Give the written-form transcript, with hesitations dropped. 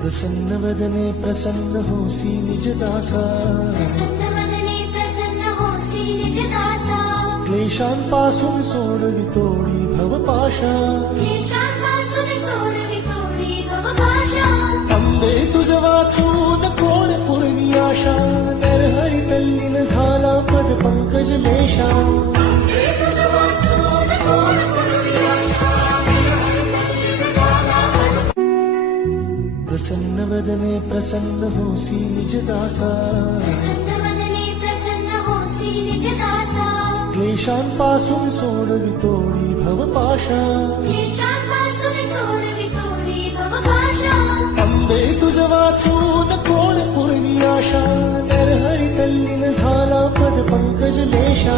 प्रसन्न वदने प्रसन्न होसी निज दासा क्लेशांपासून सोडवितोडी भवपाशा अंबे तुझ वाचून कोण पुरवी आशा नरहरी तल्लीन झाला पद पंकज लेशा प्रसन्न वदने प्रसन्न होसी निज दासा क्लेशांपासून सोडवितोडी भवपाशा अंबे तुझ वाचून कोण पुरवी आशा नरहरी तल्लीन झाला पद पंकज लेशा